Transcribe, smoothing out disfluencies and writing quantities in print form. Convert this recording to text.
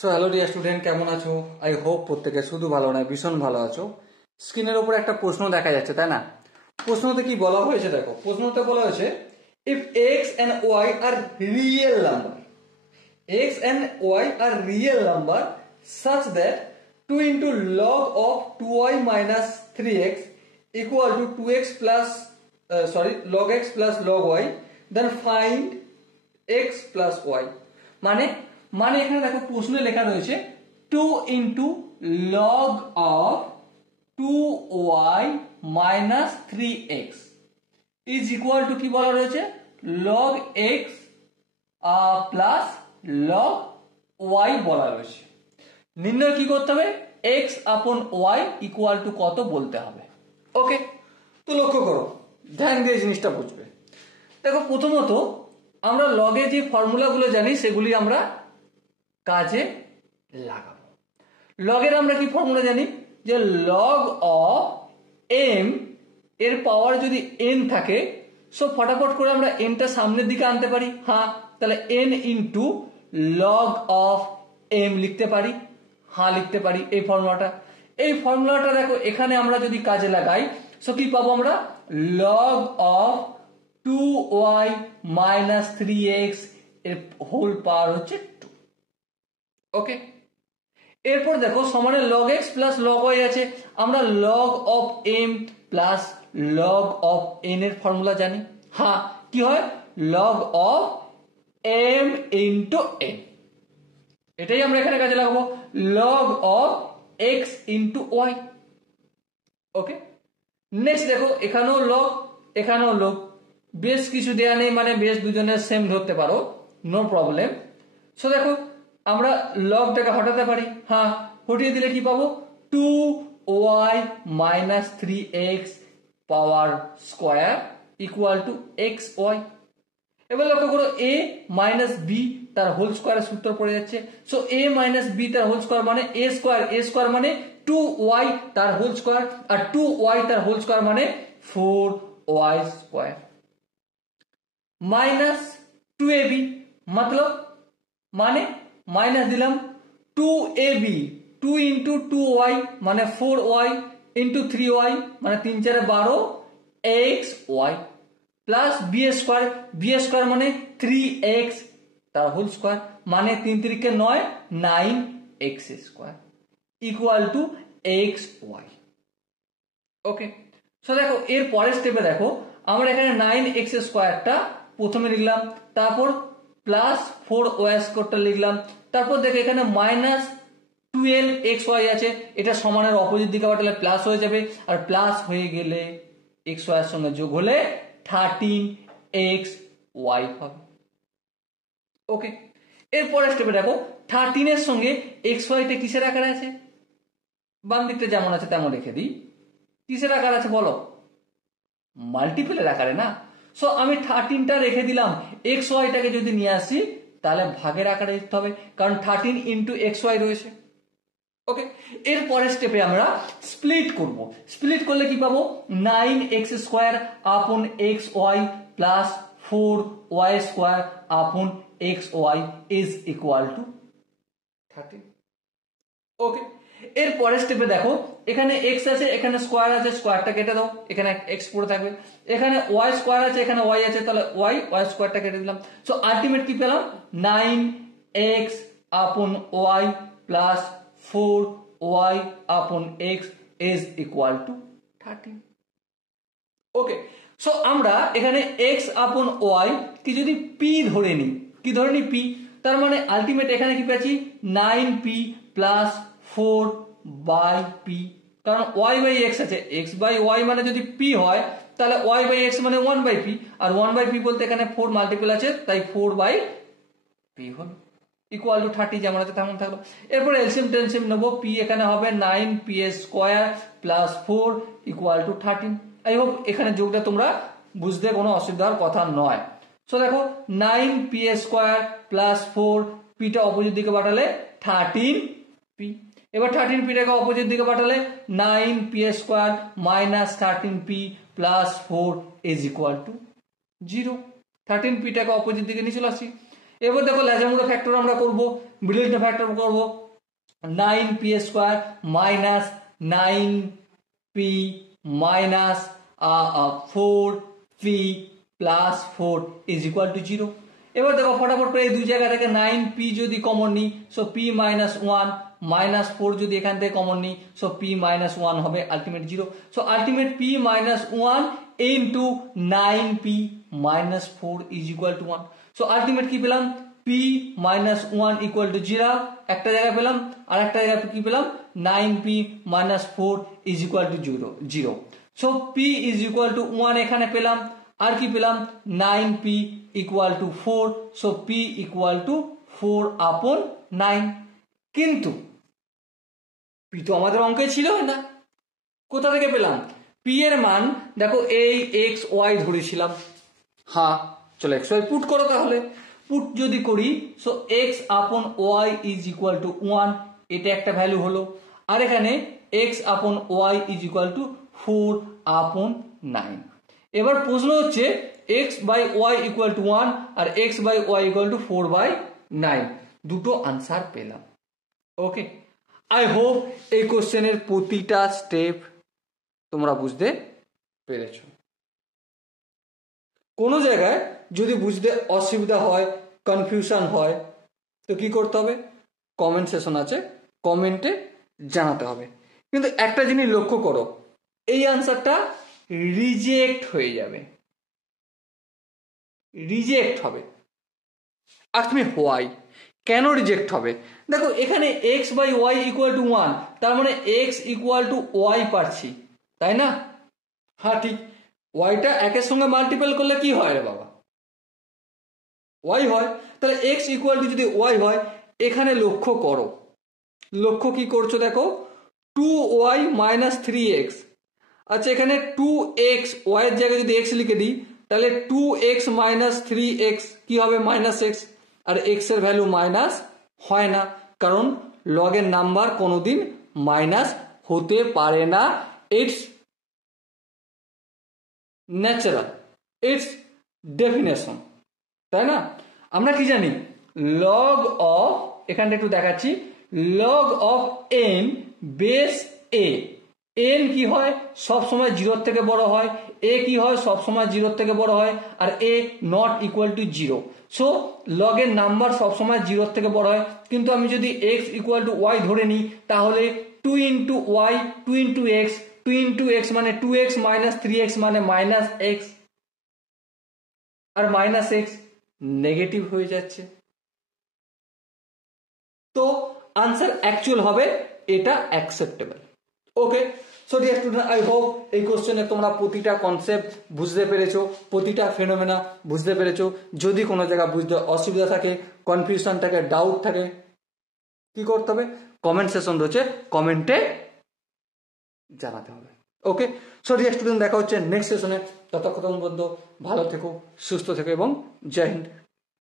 So hello dear student, কেমন আছো? I hope প্রত্যেকে শুধু ভালো নয় ভীষণ ভালো আছো। স্ক্রিনের উপরে একটা প্রশ্ন দেখা যাচ্ছে, তাই না? প্রশ্নতে কি বলা হয়েছে দেখো, প্রশ্নতে বলা হয়েছে if x and y are real number, x and y are real number such that 2 into log of 2y minus 3x equal to 2x plus log x plus log y, then find x plus y। মানে মানে এখানে দেখো প্রশ্নে লেখা রয়েছে 2 into log of 2y minus 3x is equal to কি বলা রয়েছে log x plus log y বলা রয়েছে। নির্ণয় কি করতে হবে? x আপন y ইকুয়াল টু কত বলতে হবে। ওকে, তো লক্ষ্য করো, ধ্যান দিয়ে জিনিসটা বুঝবে। দেখো, প্রথমত আমরা লগে যে ফর্মুলাগুলো জানি সেগুলি আমরা কাজে লাগাবো। লগের আমরা কি ফর্মুলা জানি যে log অফ m এর পাওয়ার যদি n থাকে, সো ফটাফট করে আমরা nটা সামনের দিকে আনতে পারি। হ্যাঁ, তাহলে n into log of m লিখতে পারি। হ্যাঁ, লিখতে পারি এই ফর্মুলাটা। এই ফর্মুলাটা দেখো এখানে আমরা যদি কাজে লাগাই, সো কি পাবো আমরা? Log of 2y minus 3x এর হোল পাওয়ার হচ্ছে 2। ওকে, এরপর দেখো সমানে log x plus log y আছে। আমরা log of m plus log of n এর ফর্মুলা জানি। হ্যাঁ, কি হয়? log of m into n। এটাই আমরা এখানে কাজে লাগাবো, log of x into y। Okay, next দেখো এখানেও log এখানেও log, বেশ কিছু দেয়া নেই, মানে বেশ দুজনের সেম ধরতে পারো, নো প্রবলেম। সো দেখো আমরা লগটাকে হটাতে পারি। হ্যাঁ, হটিয়ে দিলে কি পাবো? 2y minus 3x power square equal to xy। এবার লক্ষ্য করো a মাইনাস বি তার হোল স্কোয়ারের সূত্র পড়ে যাচ্ছে। সো a মাইনাস বি তার হোল স্কোয়ার মানে a স্কোয়ার মানে 2y তার হোল স্কোয়ার, আর 2y তার হোল স্কোয়ার মানে 4y স্কোয়ার মাইনাস 2ab, मतलब মানে মাইনাস দিলাম 2ab, 2 ইন্টু 2y মানে 4y ইন্টু 3y মানে 3 4 12 xy প্লাস বি স্কোয়ার মানে 3x তার হোল স্কোয়ার মানে 3 3 কে 9 9x square equal to xy। Okay, so দেখো এর পরের স্টেপে দেখো আমরা এখানে 9x স্কোয়ারটা প্রথমে লিখলাম, তারপর প্লাস 4y স্কোয়ারটা লিখলাম, তারপর দেখো এখানে মাইনাস 12xy আছে, এটা সমানের অপোজিট দিকে পাঠালে প্লাস হয়ে যাবে, আর প্লাস হয়ে গেলে xy এর সঙ্গে যোগ হলে 13xy হবে। ওকে, এর পরের স্টেপে দেখো 13 এর সঙ্গে xy টা কিসের আকারে আছে? বাম দিকটা যেমন আছে তেমন রেখে দিই। কিসের আকার আছে বলো? মাল্টিপলের আকারে না। সো আমি 13টা রেখে দিলাম, xy টাকে যদি নিয়ে আসি তাহলে ভাগের আকারে লিখতে হবে, কারণ 13 ইন্টু xy রয়েছে। ওকে, এর পরের স্টেপে আমরা স্প্লিট করব। স্প্লিট করলে কি পাবো? 9x স্কোয়ার আপন xy প্লাস 4y স্কোয়ার আপন xy ইজ ইকুয়াল টু 13। ওকে, এর পরের স্টেপে দেখো এখানে x আছে, এখানে স্কোয়ার আছে, স্কোয়ারটা কেটে দাও, এখানে x পড়ে থাকবে। এখানে y স্কোয়ার আছে, এখানে y আছে, তাহলে y স্কোয়ারটা কেটে দিলাম। সো আলটিমেট কি পেলাম? 9x আপন y প্লাস 4y আপন x is equal to 13। Okay, so আমরা এখানে x আপন y কি যদি p ধরে নিই, কি ধরে নিই? p, তার মানে আলটিমেট এখানে কি পাচ্ছি? 9p প্লাস 4 বাই p, কারণ y বাই x আছে, x বাই y মানে যদি p হয় তাহলে y বাই x মানে 1 বাই p, আর 1 বাই p বলতে এখানে 4 মাল্টিপল আছে, তাই 4 বাই p হলো ইকুয়াল টু 30, যেমন আছে তেমন থাকলো। এরপর এলসিএম টেলসিএম নেবো, p এখানে হবে 9p square plus 4 equal to 13। I hope এখানে যোগটা তোমরা বুঝতে কোনো অসুবিধার কথা নয়। সো দেখো 9p স্কোয়ার প্লাস 4, পিটা অপোজিট দিকে পাঠালে 13p। এবার 13p টাকে অপোজিট দিকে পাঠালে 9p square minus 13p plus 4 is equal to 0। 13p টাকে অপোজিট দিকে নিয়ে চলে আসছি। এবার দেখো ল্যাজামুড়া ফ্যাক্টর আমরা করবো, মিডল ফ্যাক্টর করবো 9p square minus 9p minus 4p plus 4 is equal to 0। এবার দেখো ফটাফট করে এই দুই জায়গা থেকে 9p যদি কমন নিই সো p মাইনাস 1 মাইনাস 4 যদি এখান থেকে কমন নিই সো p মাইনাস 1 হবে ultimate 0। So ultimate p minus 1 into 9p minus 4 is equal to 1। So ultimate কি পেলাম p মাইনাস 1 ইকুয়াল টু 0 একটা জায়গায় পেলাম, আর একটা জায়গায় কি পেলাম 9p minus 4 is equal to 0। So p is equal to 1 এখানে পেলাম, আর কি পেলাম 9p equal to 4। So p equal to 4 আপন 9। কিন্তু p তো আমাদের অঙ্কে ছিল না, কোথা থেকে পেলাম p এর মান দেখো এই x y ধরেছিলাম। হ্যাঁ চলো x y পুট করো, তাহলে পুট যদি করি সো x আপন y ইজ ইকুয়াল টু 1, এটা একটা ভ্যালু হলো, আর এখানে x আপন y ইজ ইকুয়াল টু 4 আপন 9। এবার প্রশ্ন হচ্ছে x by y equal to 1 আর x by y equal to 4/9, দুটো আনসার পেলাম। ওকে, আই হোপ এই কোশ্চেনের প্রতিটা স্টেপ তোমরা বুঝতে পেরেছ। কোনো জায়গায় যদি বুঝতে অসুবিধা হয়, কনফিউশন হয়, তো কি করতে হবে, কমেন্ট সেশন আছে, কমেন্টে জানাতে হবে। কিন্তু একটা জিনিস লক্ষ্য করো, এই আনসারটা রিজেক্ট হয়ে যাবে, রিজেক্ট হবে। আস্ক মি হোয়াই, কেন রিজেক্ট হবে? দেখো এখানে x by y equal to 1, তার মানে x ইকুয়াল টু ওয়াই পাচ্ছি, তাই না? হ্যাঁ ঠিক, ওয়াইটা একের সঙ্গে মাল্টিপল করলে কি হয় রে বাবা, ওয়াই হয়। তাহলে x ইকুয়াল টু যদি ওয়াই হয়, এখানে লক্ষ্য করো, লক্ষ্য কি করছো দেখো 2y মাইনাস 3x। আচ্ছা এখানে 2x, y এর জায়গায় যদি x লিখে দিই তাহলে 2x মাইনাস 3x কি হবে মাইনাস x, আর x এর ভ্যালু মাইনাস হয় না, কারণ লগের নাম্বার কোনোদিন মাইনাস হতে পারে না, ইটস ন্যাচারাল, ইটস ডেফিনেশন, তাই না? আমরা কি জানি লগ অফ, এখানটা একটু দেখাচ্ছি, log of n base a, n কি হয় সব সময় 0 থেকে বড় হয়, a কি হয় সব সময় 0 থেকে বড় হয়, আর a not equal to 0। So লগের নাম্বার সব সময় 0 থেকে বড় হয়। কিন্তু আমি যদি x ইকুয়াল টু y ধরে নিই তাহলে 2 into y 2 into x, 2 into x মানে 2x মাইনাস 3x মানে মাইনাস x, আর মাইনাস এক্স নেগেটিভ হয়ে যাচ্ছে, তো আনসার অ্যাকচুয়াল হবে এটা acceptable. Okay, so dear student, I hope এই কোশ্চেনে তোমরা প্রতিটা কনসেপ্ট বুঝতে পেরেছো, প্রতিটা ফেনোমেনা বুঝতে পেরেছো। যদি কোনো জায়গা বুঝতে অসুবিধা থাকে, কনফিউশন থাকে, ডাউট থাকে, কি করতে হবে, কমেন্ট সেশন রয়েছে, কমেন্টে জানাতে হবে। ওকে, সো ডিয়ার স্টুডেন্ট, দেখা হচ্ছে নেক্সট সেশনে। ততক্ষণ পর্যন্ত ভালো থেকো, সুস্থ থেকো এবং জয় হিন্দ।